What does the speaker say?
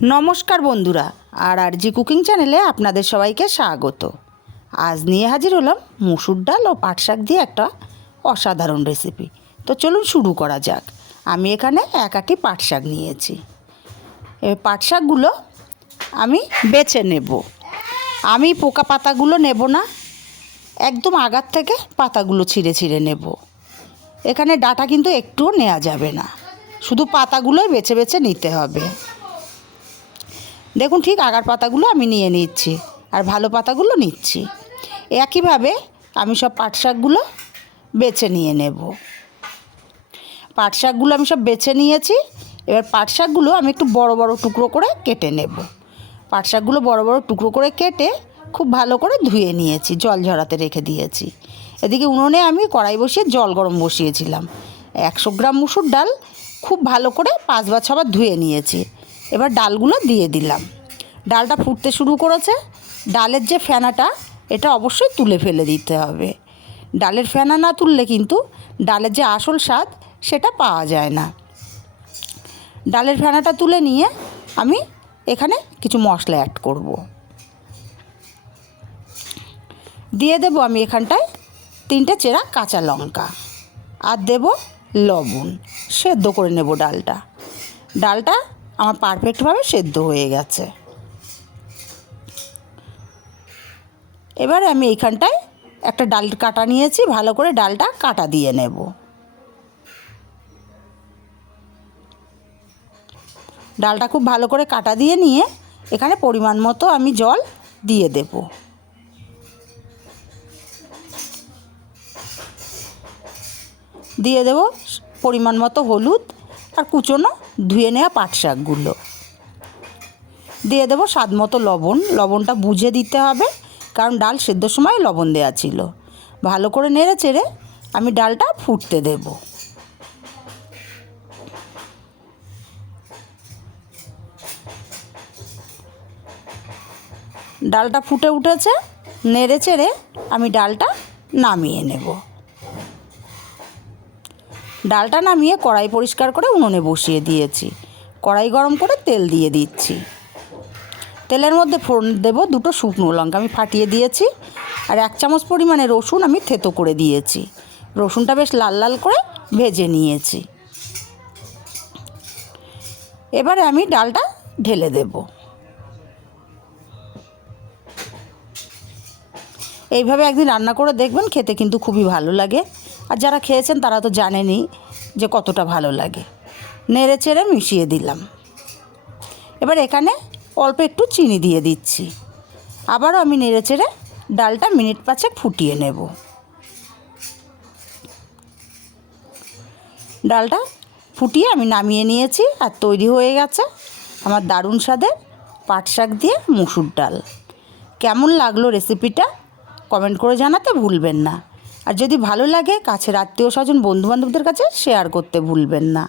নমস্কার বন্ধুরা, আর আর জি কুকিং চ্যানেলে আপনাদের সবাইকে স্বাগত। আজ নিয়ে হাজির হলাম মুসুর ডাল ও পাট শাক দিয়ে একটা অসাধারণ রেসিপি তো চলুন শুরু করা যাক। আমি এখানে এক আটি পাট শাক নিয়েছি। পাট শাকগুলো আমি বেছে নেব। আমি পোকা পাতাগুলো নেব না, একদম আগার থেকে পাতাগুলো ছিঁড়ে ছিঁড়ে নেব। এখানে ডাটা কিন্তু একটুও নেওয়া যাবে না। শুধু পাতাগুলোই বেছে বেছে নিতে হবে। দেখুন ঠিক আগার পাতাগুলো আমি নিয়ে নিচ্ছি আর ভালো পাতাগুলো নিচ্ছি। একইভাবে আমি সব পাট শাকগুলো বেছে নিয়ে নেব। পাট শাকগুলো আমি সব বেছে নিয়েছি, এবার পাট শাকগুলো আমি একটু বড় বড় টুকরো করে কেটে নেব। পাট শাকগুলো বড় বড় টুকরো করে কেটে খুব ভালো করে ধুয়ে নিয়েছি, জল ঝরাতে রেখে দিয়েছি। এদিকে উনুনে আমি কড়াই বসিয়ে জল গরম বসিয়েছিলাম। একশো গ্রাম মুসুর ডাল খুব ভালো করে পাঁচবার ছবার ধুয়ে নিয়েছি। এবার ডালগুলো দিয়ে দিলাম। ডালটা ফুটতে শুরু করেছে। ডালের যে ফেনাটা, এটা অবশ্যই তুলে ফেলে দিতে হবে। ডালের ফেনা না তুললে কিন্তু ডালের যে আসল স্বাদ, সেটা পাওয়া যায় না। ডালের ফেনাটা তুলে নিয়ে আমি এখানে কিছু মশলা অ্যাড করব। দিয়ে দেব আমি এখানটায় তিনটে চেরা কাঁচা লঙ্কা আর দেব লবণ। সেদ্ধ করে নেব ডালটা। ডালটা আমার পারফেক্টভাবে সেদ্ধ হয়ে গেছে। এবারে আমি এইখানটায় একটা ডাল কাটা নিয়েছি, ভালো করে ডালটা কাটা দিয়ে নেব। ডালটা খুব ভালো করে কাটা দিয়ে নিয়ে এখানে পরিমাণ মতো আমি জল দিয়ে দেব। দিয়ে দেব পরিমাণ মতো হলুদ আর কুচোনো ধুয়ে নেওয়া পাট শাকগুলো। দিয়ে দেবো স্বাদ মতো লবণ। লবণটা বুঝে দিতে হবে, কারণ ডাল সেদ্ধর সময় লবণ দেওয়া ছিল। ভালো করে নেড়ে চেড়ে আমি ডালটা ফুটতে দেব। ডালটা ফুটে উঠেছে, নেড়ে চেড়ে আমি ডালটা নামিয়ে নেব। ডালটা নামিয়ে কড়াই পরিষ্কার করে উনুনে বসিয়ে দিয়েছি। কড়াই গরম করে তেল দিয়ে দিচ্ছি। তেলের মধ্যে ফোড়ন দেবো দুটো শুকনো লঙ্কা আমি ফাটিয়ে দিয়েছি আর এক চামচ পরিমাণে রসুন আমি থেতো করে দিয়েছি। রসুনটা বেশ লাল লাল করে ভেজে নিয়েছি। এবারে আমি ডালটা ঢেলে দেব। এইভাবে একদিন রান্না করে দেখবেন খেতে কিন্তু খুবই ভালো লাগে। আর যারা খেয়েছেন তারা তো জানেনই যে কতটা ভালো লাগে। নেড়ে চেড়ে মিশিয়ে দিলাম। এবার এখানে অল্প একটু চিনি দিয়ে দিচ্ছি। আবারও আমি নেড়ে চেড়ে ডালটা মিনিট পাঁচেক ফুটিয়ে নেব। ডালটা ফুটিয়ে আমি নামিয়ে নিয়েছি আর তৈরি হয়ে গেছে আমার দারুণ স্বাদের পাট শাক দিয়ে মুসুর ডাল। কেমন লাগল রেসিপিটা কমেন্ট করে জানাতে ভুলবেন না। আর যদি ভালো লাগে কাছের আত্মীয় স্বজন বন্ধুবান্ধবদের কাছে শেয়ার করতে ভুলবেন না।